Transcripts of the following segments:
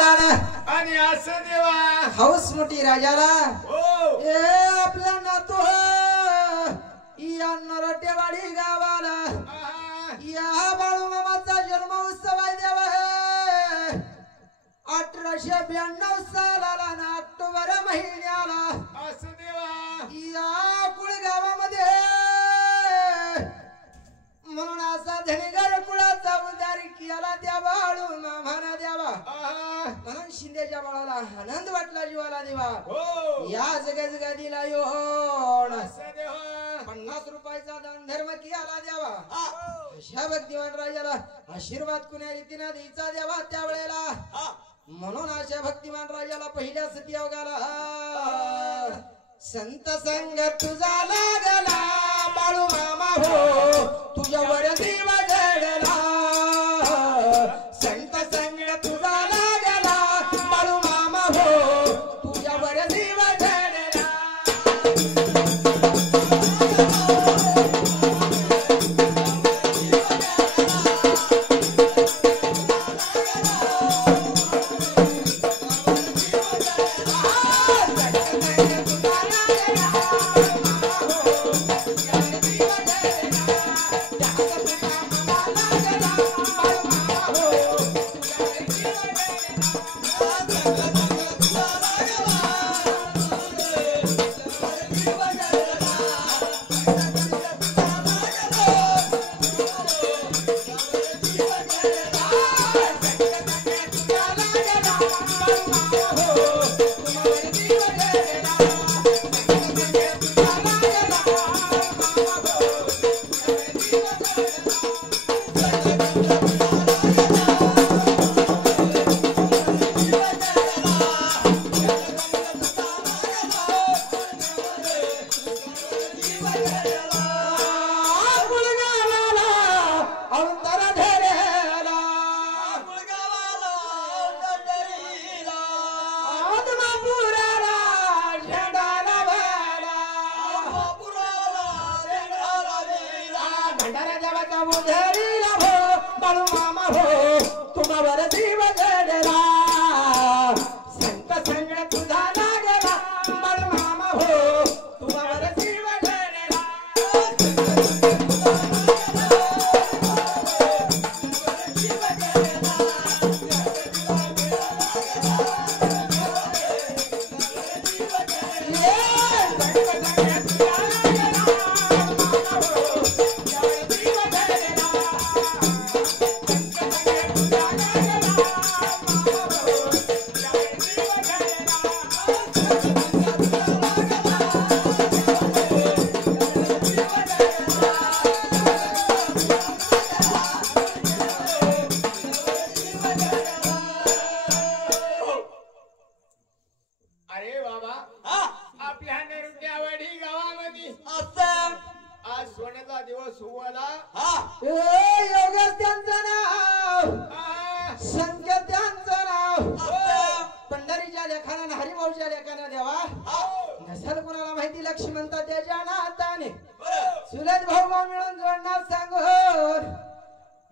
आणि असं देवा हाऊस मोठी राजाला हो ए आपला नातो या नरटेवाडी गावाला या बाळूमामाचा जन्म उत्सव आहे देवा 1892 सालाला ना ऑक्टोबर महिन्याला असं देवा या कुळ गावामध्ये म्हणून असा धनीगर कुळाचा उद्धार केला त्या बाळूमामाना देवा म्हणून शिंदेच्या बाळाला आनंद वाटला जीवाला देवा हो या जगजगा दिला योण असं देवा 50 रुपयाचा दान धर्म केला देवा अशा भक्तिमान राजाला आशीर्वाद कुण्या रीतीने द्यायचा देवा त्या वेळेला म्हणून अशा भक्तिमान राजाला पहिल्या सती अवघाला संत संग तुझा लागला बाळू मामा हो तुझ्यावर देव जडला संत संग तुझा लागला बाळू मामा हो तुझ्यावर देव जडला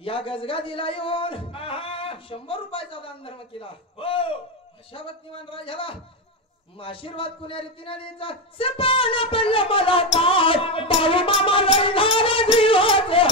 या गजगा दिला येऊन 100 रुपयाचा दान धर्म केला अशा भक्तिमान राजाला आशीर्वाद कुण्या रीतीने द्यायचा सपाना पडलं मला काय बाळू मामा लई झाला जीवाचे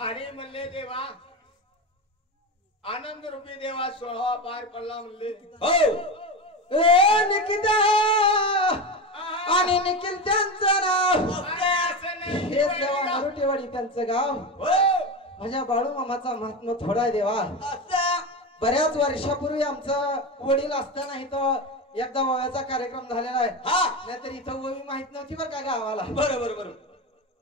आणि म्हणले देवा आनंद रूपी देवा सोहळा पार पडला म्हणले हो ए निकिता आणि निखिल त्यांचं नाव हे देवा नरुटेवाडी त्यांचं गाव माझ्या बाळू मामाचा महात्मा थोडा आहे देवा बऱ्याच वर्षापूर्वी आमचं वडील असताना इथं एकदा वयाचा कार्यक्रम झालेला आहे नाहीतर इथं ववी माहित नव्हती बरं का गावाला बरोबर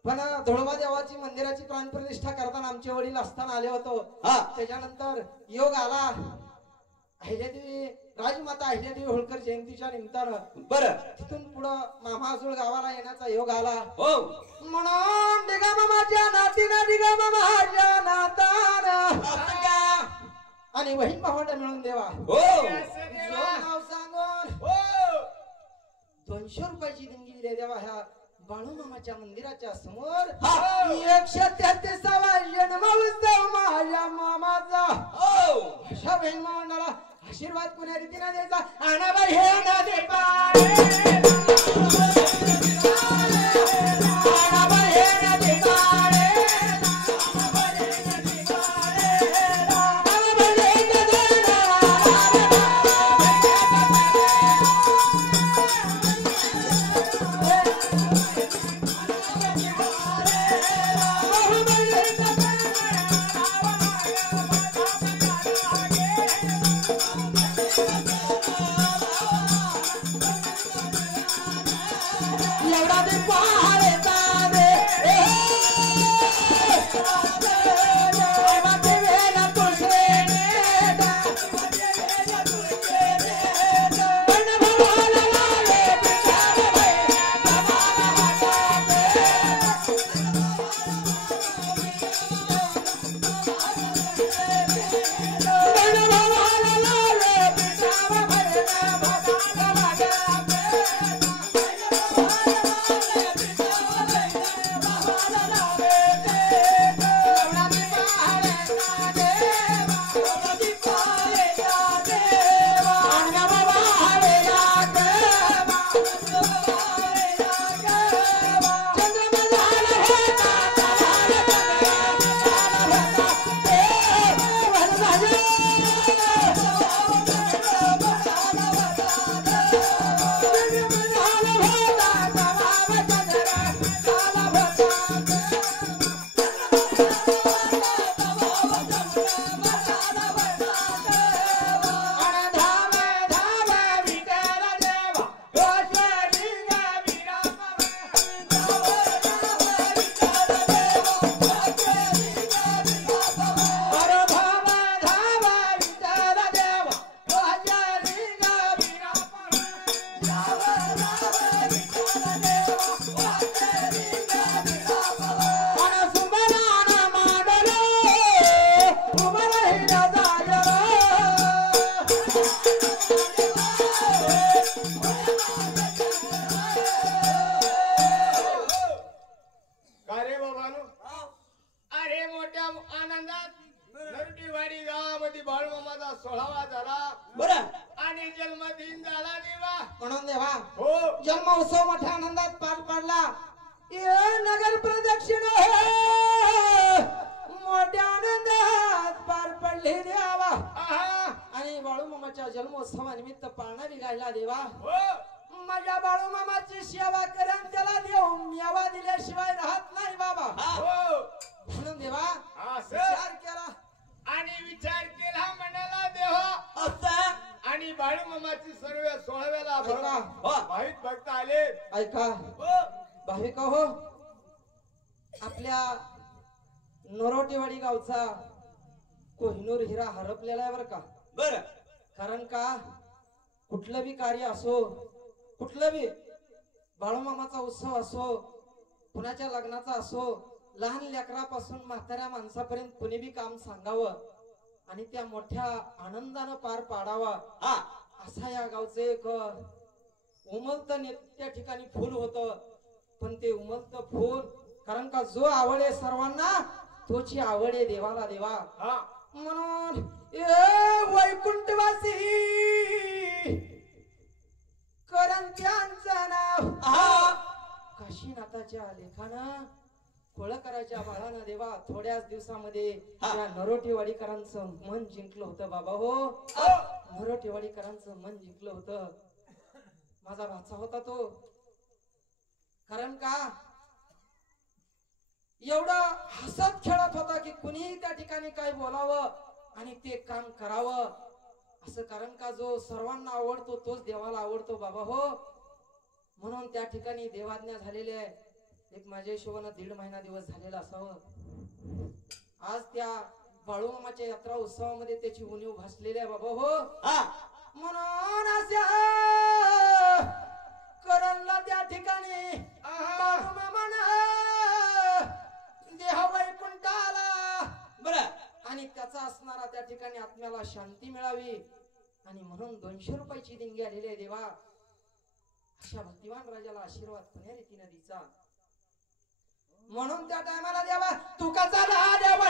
पण धोळबा देवाची मंदिराची प्राणप्रतिष्ठा करताना आमचे वडील असताना आले होतो त्याच्यानंतर योग आला अहिल्यादेवी राजमाता अहिल्यादेवी होळकर जयंतीच्या निमित्तानं बरं तिथून पुढं मामाजूळ गावाला येण्याचा योग आला हो म्हणून डिगा मामाच्या नातीनं डिगा मामाच्या नातानं आणि बहीण भावंड मिळून देवा हो नाव सांगून 200 रुपयाची देणगी दिली देवा ह्या बाळू मामाच्या मंदिराच्या समोर 133वा जन्मोत्सव माझ्या मामाचा अशा बहीण भावंडाला आशीर्वाद कुण्या रीतीने द्यायचा आणाबाई हे ना दे जन्मोत्सव मोठ्या आनंदात पार पडला नगर प्रदक्षिण मोठ्या आनंदात पार पडले देवा आणि बाळू मामाच्या जन्मोत्सवानिमित्त पाळणा बिघायला देवा माझ्या बाळू मामाची सेवा करून त्याला देव मेवा दिल्याशिवाय राहत नाही बाबा म्हणून देवा विचार केला आणि विचार केला म्हणाला देवा आणि बाळू मामाची सर्व 16व्याला भाविक भक्त आले ऐका भाविक हो आपल्या नरोटेवाडी गावचा कोहिनूर हिरा हरपलेला आहे बरं का बरं कारण का कुठलं बी कार्य असो कुठलं बी बाळू मामाचा उत्सव असो कुणाच्या लग्नाचा असो लहान लेकरापासून म्हाताऱ्या माणसापर्यंत कुणी बी काम सांगावं आणि त्या मोठ्या आनंदानं पार पाडावा असा या गावचं एक उमलत त्या ठिकाणी फुल होतं. पण ते उमलत फुल कारण का जो आवड आहे सर्वांना तोची आवड आहे देवाला देवा. म्हणून वैकुंठवासी करंत्यांचं नाव काशीनाथाच्या लेखानं कोळकराच्या बाळानं देवा थोड्याच दिवसामध्ये त्या नरोटेवाडीकरांचं मन जिंकलं होतं बाबा हो. नरोटेवाडीकरांचं मन जिंकलं होतं. माझा भाचा होता तो. कारण का एवढा हसत खेळत होता की कुणीही त्या ठिकाणी काय बोलावं आणि ते काम करावं असं. कारण का जो सर्वांना आवडतो तोच देवाला आवडतो बाबा हो. म्हणून त्या ठिकाणी देवाज्ञा झालेली आहे. एक माझ्या हिशोबानं 1.5 महिना दिवस झालेला असावं. आज त्या बाळूमामाच्या यात्रा उत्सवामध्ये त्याची उणीव भासलेली आहे बाबा हो. म्हणून अशा करणला त्या ठिकाणी बाळूमामानं देह वैकुंठाला बरं आणि त्याचा असणारा त्या ठिकाणी आत्म्याला शांती मिळावी आणि म्हणून 200 रुपयाची देणगी आलेली आहे देवा. अशा भक्तिमान राजाला आशीर्वाद कोण्या रीतीने द्यायचा. म्हणून त्या टायमाला देवा तुका चला देव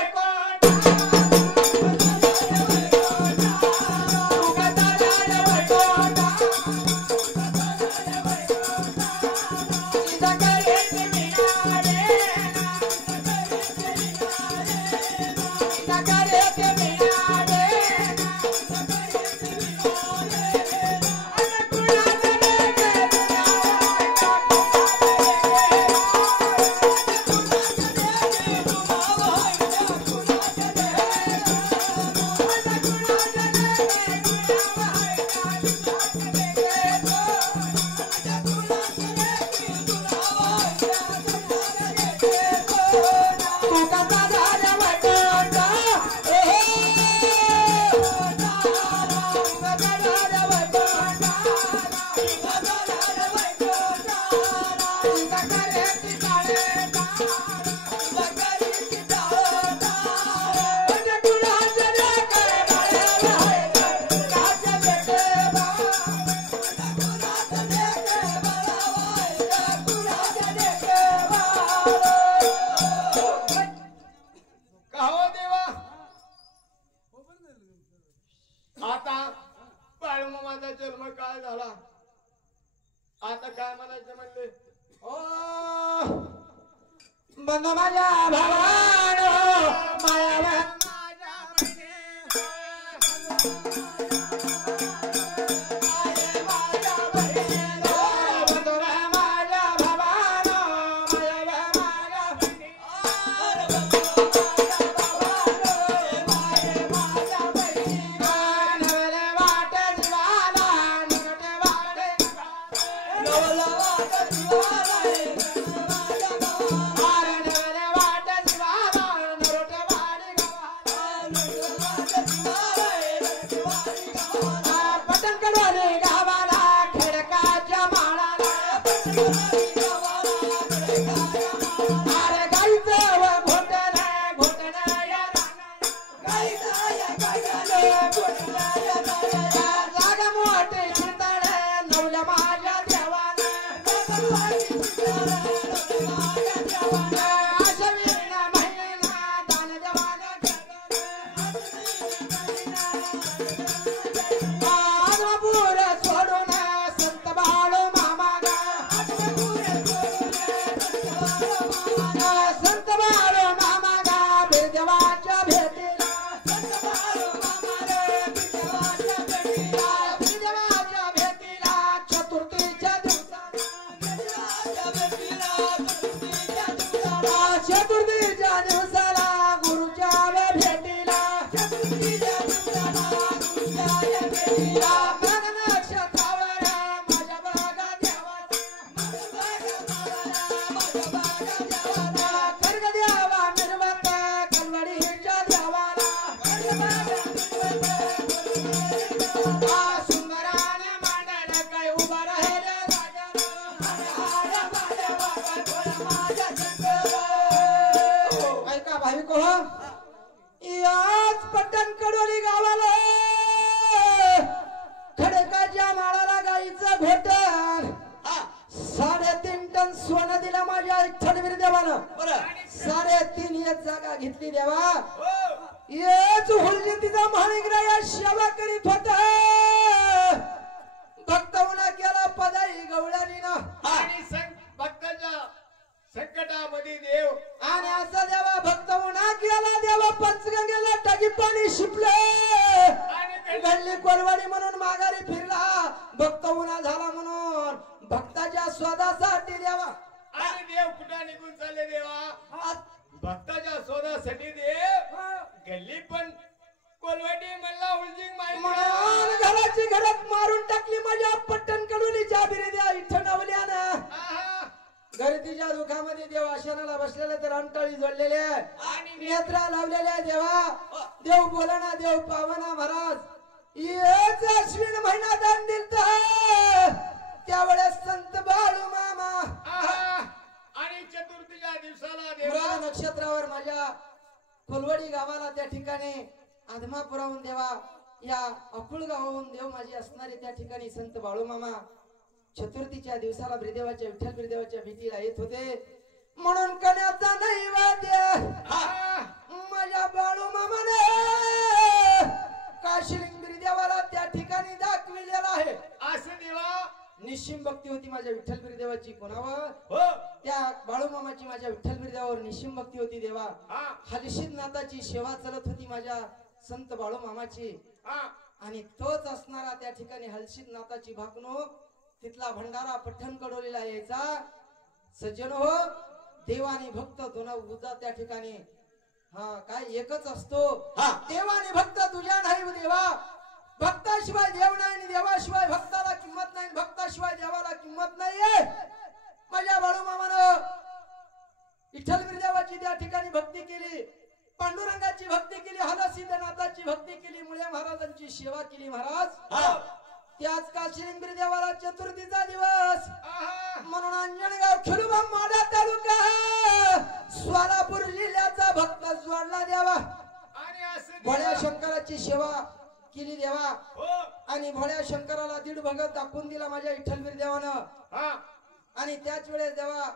ऐको याच पट्टण कडोली गावाला खडकाच्या माळाला गाईचं घोटण 3.5 टन सोनं दिलं माझ्या विठ्ठल देवानं. 3.5 एक जागा घेतली देवा. येच हुलजी तिचा महानिग्रह सेवा करीत होता. भक्त होना केला पदाई गवळणी ना आणि भक्ताच्या संकटामध्ये देव आणि असा देवा भक्त होना केला देवा. पंचगंगेला टाकी पाणी शिपले गल्ली कोलवाडी म्हणून माघारी फिरला. भक्त होना झाला म्हणून भक्ताच्या स्वदासाठी देवा. आणि देव कुठं निघून चालले देवा. भक्ताच्या शोधासाठी देव गल्ली पण कोलवाडी म्हणला उलजिंग म्हणून घराची घरात मारून टाकली माझ्या पट्टण कडोलीच्या बिरेद्या इठ्ठणवल्यानं. घरी तिच्या दुखामध्ये देव आशनाला बसलेले तर अंटाळी जोडलेले नेत्रा लावलेल्या देवा. देव बोलाना देव पावना महाराज. येच अश्विन महिना दान दिलता त्यावेळेस संत बाळू मामा आणि चतुर्थीच्या दिवसाला देवा नक्षत्रावर माझ्या कोलवडी गावाला त्या ठिकाणी आदमापुराहून देवा या अकुळ गावाहून देव माझी असणारे त्या ठिकाणी संत बाळू मामा चतुर्थीच्या दिवसाला ब्रिदेवाच्या विठ्ठल ब्रिदेवाच्या भेटीला येत होते. म्हणून कण्याचा नैवेद्य माझ्या बाळू मामाने काशीलिंग ब्रिदेवाला त्या ठिकाणी दाखविलेला आहे. असं देवा निश्चिम भक्ती होती माझ्या विठ्ठल ब्रिदेवाची कोणावर. त्या बाळू मामाची माझ्या विठ्ठल ब्रिदेवावर निश्चिम भक्ती होती देवा. हलशीद नाथाची सेवा चालत होती माझ्या संत बाळू मामाची. आणि तोच असणारा त्या ठिकाणी हलशीद नाथाची भाकणूक तिथला भंडारा पठण कडोलीला यायचा. सज्जन हो देवानी भक्त दोन उदा त्या ठिकाणी काय एकच असतो. देवानी भक्त तुझ्या नाही देवा. भक्ताशिवाय देव नाही, देवाशिवाय भक्ताला किंमत नाही, भक्ताशिवाय देवाला किंमत नाहीये. माझ्या बाळू मामानं विठ्ठल ब्रिदेवाची त्या ठिकाणी भक्ती केली, पांडुरंगाची भक्ती केली, हलसिद्धनाथाची भक्ती केली, मुळे महाराजांची सेवा केली. महाराज त्याच काशीलिंग ब्रिदेवाला चतुर्थीचा दिवस म्हणून अंजनगाव खेळूबा माडा तालुका सोलापूर जिल्ह्याचा भक्त जोडला देवा. भोळ्या शंकराची सेवा केली देवा. आणि भोळ्या शंकराला दीड भगत दाखवून दिला माझ्या विठ्ठल ब्रिदेवानं. आणि त्याच वेळेस देवा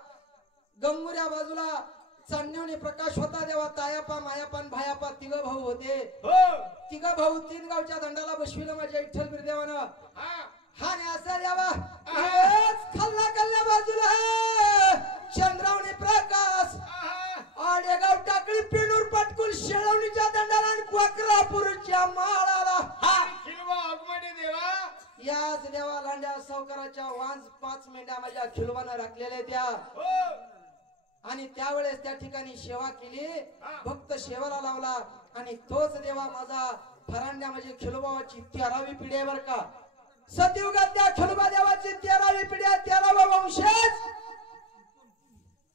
गंगुऱ्या बाजूला चांदणीने प्रकाश होता देवा. तायापा मायापा भायापा तिघ भाऊ होते. तिघ भाऊ 3 गावच्या दंडाला बसविलं माझ्या विठ्ठल ब्रिदेवानं. हा ने असा देवा खाल्ला कल्ल्या बाजूला चंद्रावणी प्रकाश आडेगाव टाकळी पेनूर पाटकुल शेळवणीच्या दंडाला आणि कोकरापूरच्या माळाला याच देवा लांड्या सावकाराच्या वांज 5 मेंढ्या माझ्या खिलवानं राखलेल्या त्या. आणि त्यावेळेस त्या ठिकाणी सेवा केली, भक्त सेवाला लावला. आणि तोच देवा माझा फरांड्या म्हणजे खिलोबाची 13वी पिढी आहे बर का. सतयुगात त्या खिलोबा देवाची 13वी पिढी आहे, 13वा वंशज.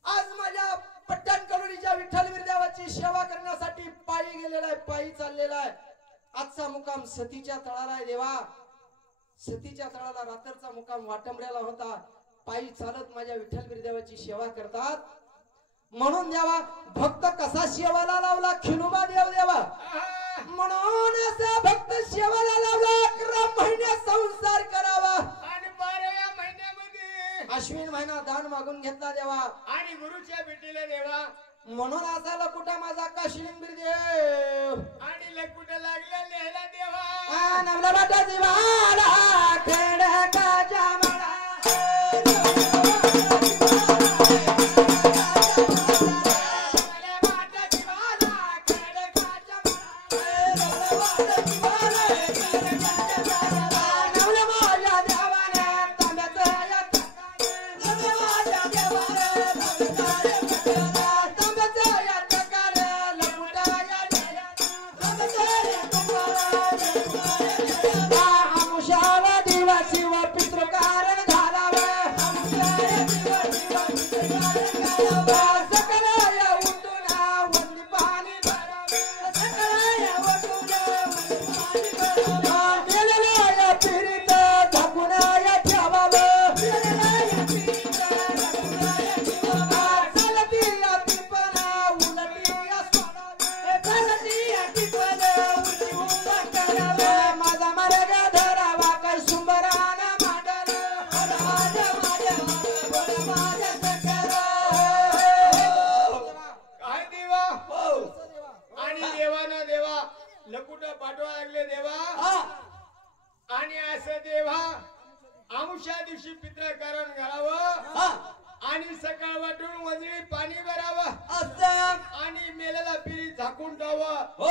आज माझ्या पट्टण कडोलीच्या विठ्ठल ब्रिदेवाची सेवा करण्यासाठी पायी गेलेला आहे, पायी चाललेला आहे. आजचा मुकाम सतीच्या तळाला आहे देवा. सतीच्या तळाला रात्रचा मुकाम वाटंबऱ्याला होता. पायी चालत माझ्या विठ्ठल ब्रिदेवाची सेवा करतात. म्हणून देवा भक्त कसा सेवाला लावला खिलोबा देव देवा. म्हणून असा भक्त सेवाला लावला. 11 महिने संसार करावा आणि 12व्या महिन्यामध्ये अश्विन महिना दान मागून घेतला देवा. आणि गुरुच्या भेटीला देवा. म्हणून असा लकुटा माझा काशीलिंग ब्रिदेव आणि लकुटा लागला लिहायला देवा. नवला बाटा जीवाला खडकाच्या माळा लकुटा झाकून ठेवा हो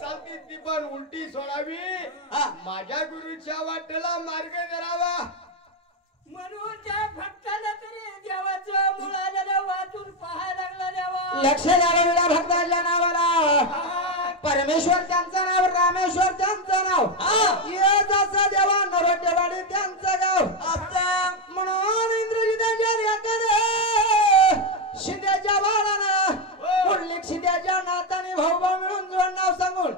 चालती ती पण उलटी सोडावी माझ्या गुरुच्या वाटेला मार्ग धरावा म्हणून त्या भक्ताला तरी देवाचं मुळाला वाचून पाहायला लागला देवा लक्ष द्यायला भक्ताच्या नावाला परमेश्वर त्यांचं नाव रामेश्वर त्यांचं नाव येत असं देवा नरोटेवाडी त्यांचं गाव म्हणून इंद्रजिताच्या रेखाने शिंद्याच्या बाळानं कुंडलिक शिंद्याच्या नाताने भाऊ भाऊ मिळून जोड नाव सांगून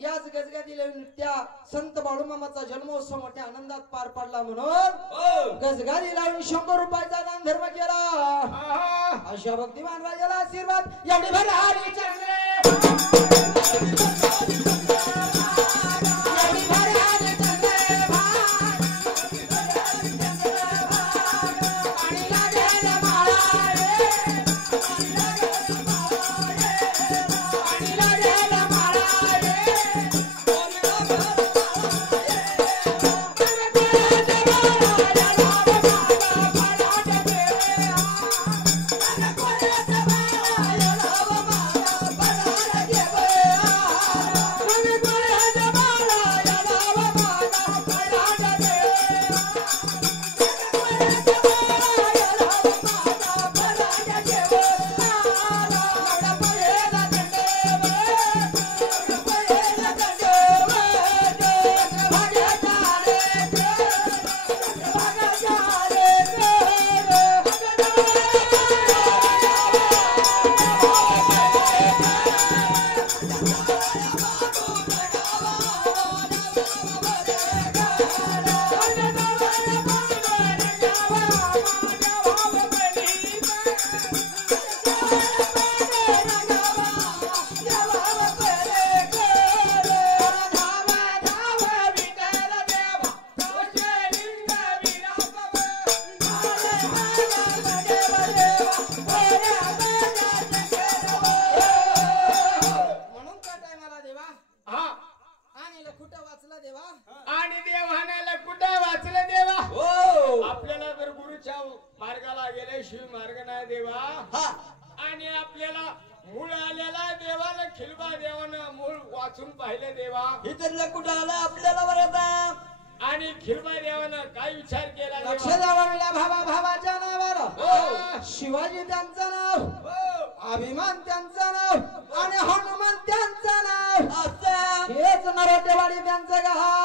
याच गजगादीला त्या संत बाळूमामाचा जन्मोत्सव मोठ्या आनंदात पार पडला म्हणून गजगादी लावून 100 रुपयाचा दान धर्म केला अशा भक्तिमान राजाला आशीर्वाद एवढी भर हरी चंद्रे आणि देवानाला कुठं वाचलं देवा आपल्याला जर गुरुच्या मार्गाला गेल्याशिवाय मार्ग नाही देवा आणि आपल्याला मूळ आलेला देवाला खिलबा देवानं मूळ वाचून पाहिलं देवा इथलं कुठं आलं आपल्याला बरं आणि खिलबा देवानं काय विचार केला लक्ष द्यावा भावा भावाच्या नावाला शिवाजी त्यांचं नाव अभिमान त्यांचं नाव आणि हनुमान त्यांचं नाव हेच नरोटेवाडी त्यांचं गाव